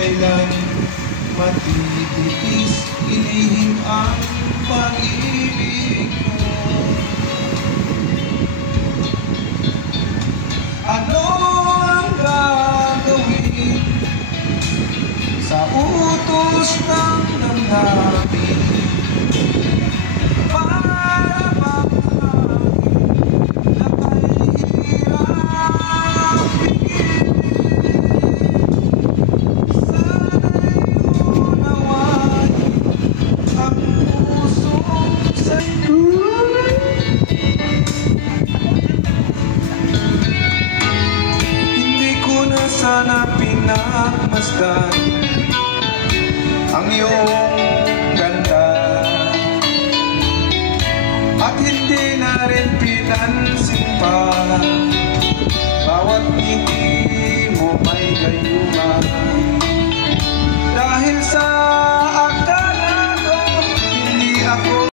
kailan matitiis ilihim ang pag-ibig mo. Ano ang gagawin sa utos ng damdamin para makamit na kahirap pigilin? Sana'y unawain ang pusong sa'yo. Hindi ko na sana pinagmasdan ang iyong ganda, at hindi na rin pinansin pa